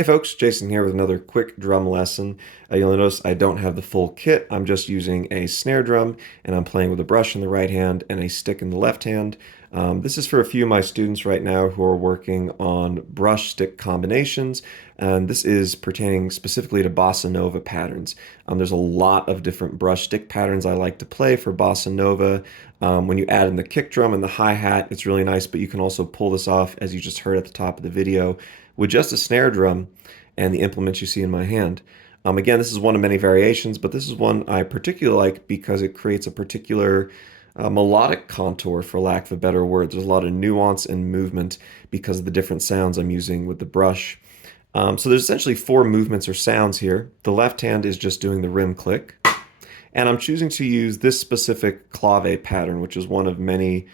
Hey folks, Jason here with another quick drum lesson. You'll notice I don't have the full kit. I'm just using a snare drum and I'm playing with a brush in the right hand and a stick in the left hand. This is for a few of my students right now who are working on brush stick combinations, and this is pertaining specifically to Bossa Nova patterns. There's a lot of different brush stick patterns I like to play for Bossa Nova. When you add in the kick drum and the hi-hat, it's really nice, but you can also pull this off, as you just heard at the top of the video, with just a snare drum and the implements you see in my hand. Again, this is one of many variations, but this is one I particularly like because it creates a particular melodic contour, for lack of a better word. There's a lot of nuance and movement because of the different sounds I'm using with the brush. So there's essentially four movements or sounds here. The left hand is just doing the rim click, and I'm choosing to use this specific clave pattern, which is one of many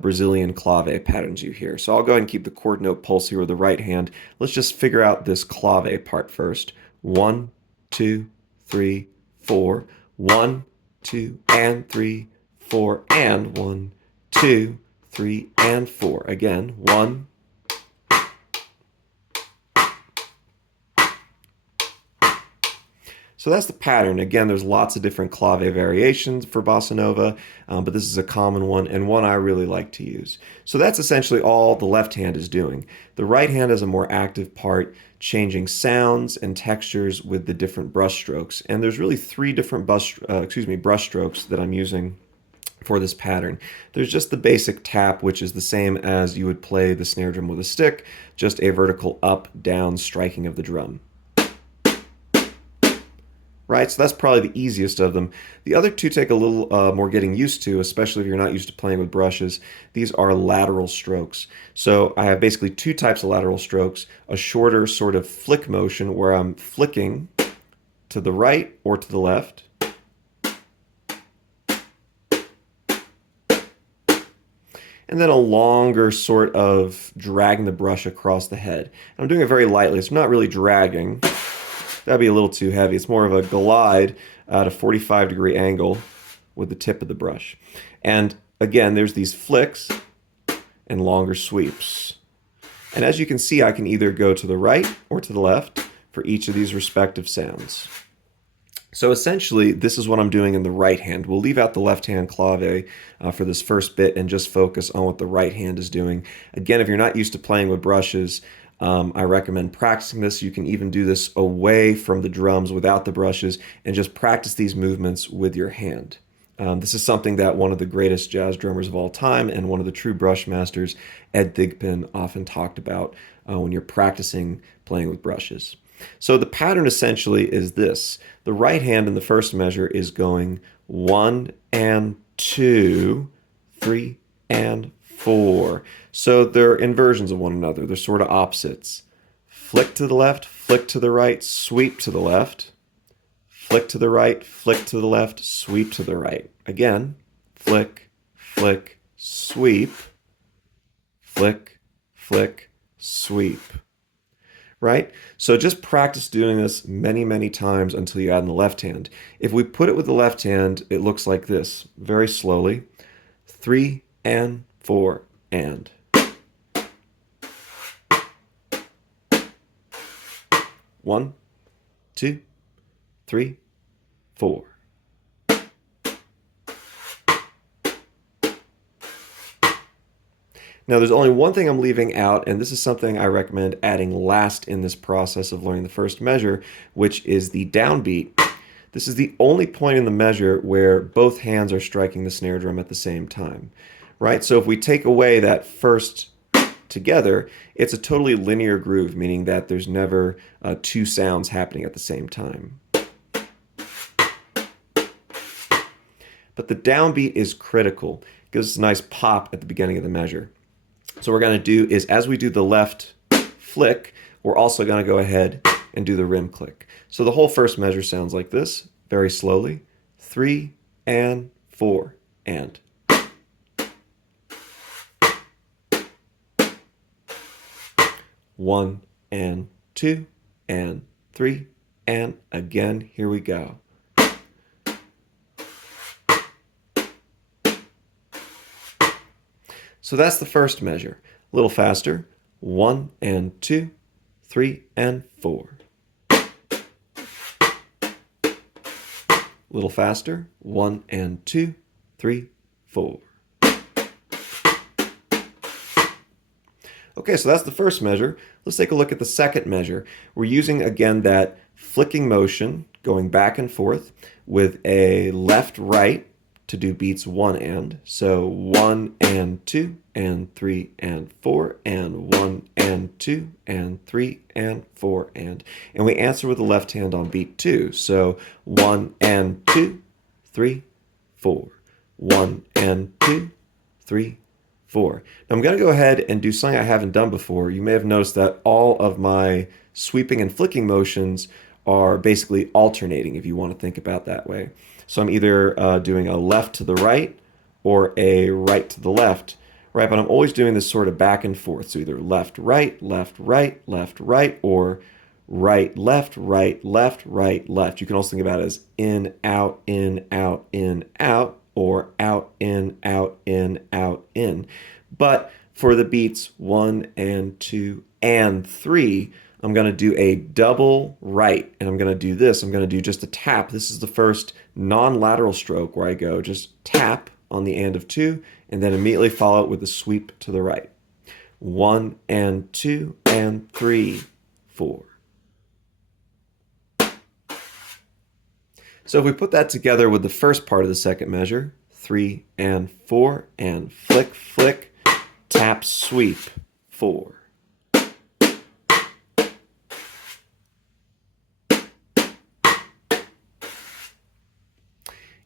Brazilian clave patterns you hear. So I'll go ahead and keep the chord note pulse here with the right hand. Let's just figure out this clave part first. 1, 2, 3, 4. 1, 2, and 3, 4, and 1, 2, 3, and 4. Again, 1. So that's the pattern. Again, there's lots of different clave variations for Bossa Nova, but this is a common one and one I really like to use. So that's essentially all the left hand is doing. The right hand is a more active part, changing sounds and textures with the different brush strokes. And there's really three different brush strokes that I'm using for this pattern. There's just the basic tap, which is the same as you would play the snare drum with a stick, just a vertical up, down striking of the drum. Right, so that's probably the easiest of them. The other two take a little more getting used to, especially if you're not used to playing with brushes. These are lateral strokes. So I have basically two types of lateral strokes: a shorter sort of flick motion where I'm flicking to the right or to the left, and then a longer sort of dragging the brush across the head. And I'm doing it very lightly. It's not really dragging. That'd be a little too heavy. It's more of a glide at a 45-degree angle with the tip of the brush. And again, there's these flicks and longer sweeps. And as you can see, I can either go to the right or to the left for each of these respective sounds. So essentially, this is what I'm doing in the right hand. We'll leave out the left hand clave for this first bit and just focus on what the right hand is doing. Again, if you're not used to playing with brushes, I recommend practicing this. You can even do this away from the drums without the brushes and just practice these movements with your hand. This is something that one of the greatest jazz drummers of all time and one of the true brush masters, Ed Thigpen, often talked about when you're practicing playing with brushes. So the pattern essentially is this. The right hand in the first measure is going 1 and 2, 3 and 4. So they're inversions of one another. They're sort of opposites. Flick to the left, flick to the right, sweep to the left. Flick to the right, flick to the left, sweep to the right. Again, flick, flick, sweep. Flick, flick, sweep. Right? So just practice doing this many, many times until you add in the left hand. If we put it with the left hand, it looks like this, very slowly. 3 and 4 and. One, 2, 3, 4. Now there's only one thing I'm leaving out, and this is something I recommend adding last in this process of learning the first measure, which is the downbeat. This is the only point in the measure where both hands are striking the snare drum at the same time, right? So if we take away that first together, it's a totally linear groove, meaning that there's never two sounds happening at the same time. But the downbeat is critical. It gives us a nice pop at the beginning of the measure. So what we're going to do is, as we do the left flick, we're also going to go ahead and do the rim click. So the whole first measure sounds like this, very slowly. 3 and 4 and. One and 2 and 3 and again, here we go. So that's the first measure. A little faster. 1 and 2, 3, and 4. A little faster. 1 and 2, 3, 4. Okay, so that's the first measure. Let's take a look at the second measure. We're using, again, that flicking motion, going back and forth, with a left-right to do beats 1 and. So 1 and 2 and 3 and 4 and 1 and 2 and 3 and 4 and. And we answer with the left hand on beat 2. So 1 and 2, 3, 4. 1 and 2, 3, 4. Now I'm going to go ahead and do something I haven't done before. You may have noticed that all of my sweeping and flicking motions are basically alternating, if you want to think about that way. So I'm either doing a left to the right or a right to the left, right? But I'm always doing this sort of back and forth. So either left, right, left, right, left, right, or right, left, right, left, right, left. You can also think about it as in, out, or out, in, out, in. But for the beats 1 and 2 and 3, I'm going to do a double right, and I'm going to do this. I'm going to do just a tap. This is the first non-lateral stroke where I go just tap on the and of 2, and then immediately follow it with a sweep to the right. 1 and 2 and 3, 4. So if we put that together with the first part of the second measure, 3 and 4, and flick, flick, tap, sweep, 4.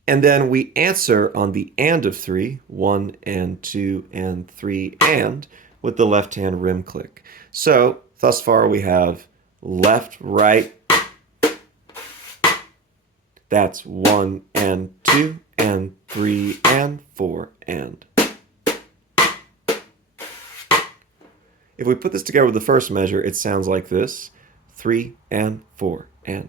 And then we answer on the and of 3, 1 and 2 and 3 and, with the left hand rim click. So thus far we have left, right. That's 1 and 2 and 3 and 4 and. If we put this together with the first measure, it sounds like this: 3 and 4 and.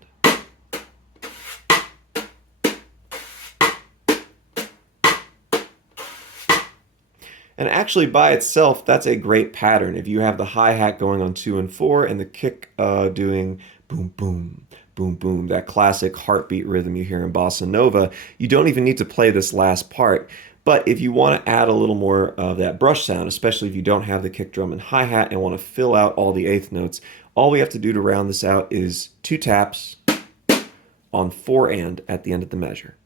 And actually by itself, that's a great pattern. If you have the hi-hat going on 2 and 4 and the kick doing boom, boom, boom, boom, that classic heartbeat rhythm you hear in Bossa Nova, you don't even need to play this last part. But if you want to add a little more of that brush sound, especially if you don't have the kick drum and hi-hat and want to fill out all the eighth notes, all we have to do to round this out is 2 taps on 4 and at the end of the measure.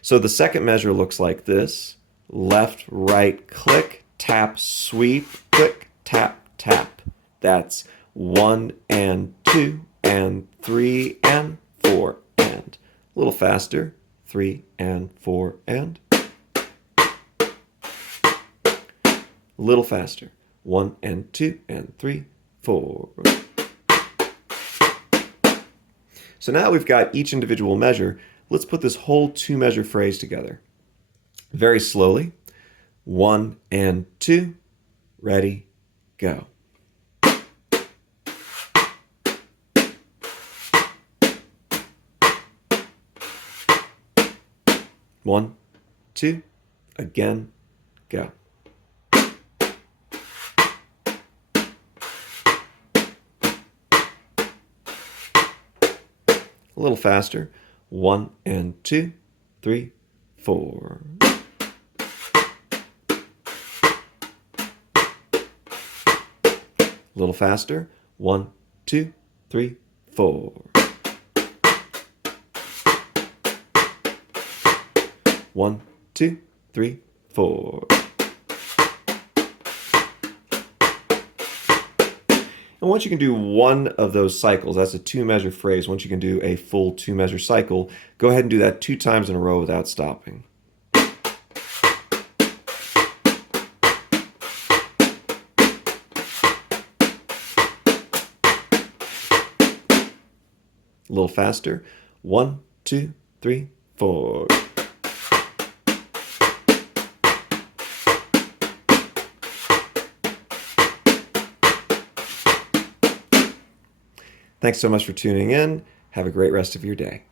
So the second measure looks like this: left, right, click, tap, sweep, click, tap, tap. That's 1 and 2 and 3 and 4 and. A little faster: 3 and 4 and. A little faster: 1 and 2 and 3, 4. So now we've got each individual measure. Let's put this whole 2-measure phrase together. Very slowly. 1 and 2, ready, go. One, 2, again, go. A little faster. 1 and 2, 3, 4. A little faster. 1, 2, 3, 4. 1, 2, 3, 4. And once you can do one of those cycles, that's a 2-measure phrase, once you can do a full 2-measure cycle, go ahead and do that 2 times in a row without stopping. A little faster. 1, 2, 3, 4. Thanks so much for tuning in. Have a great rest of your day.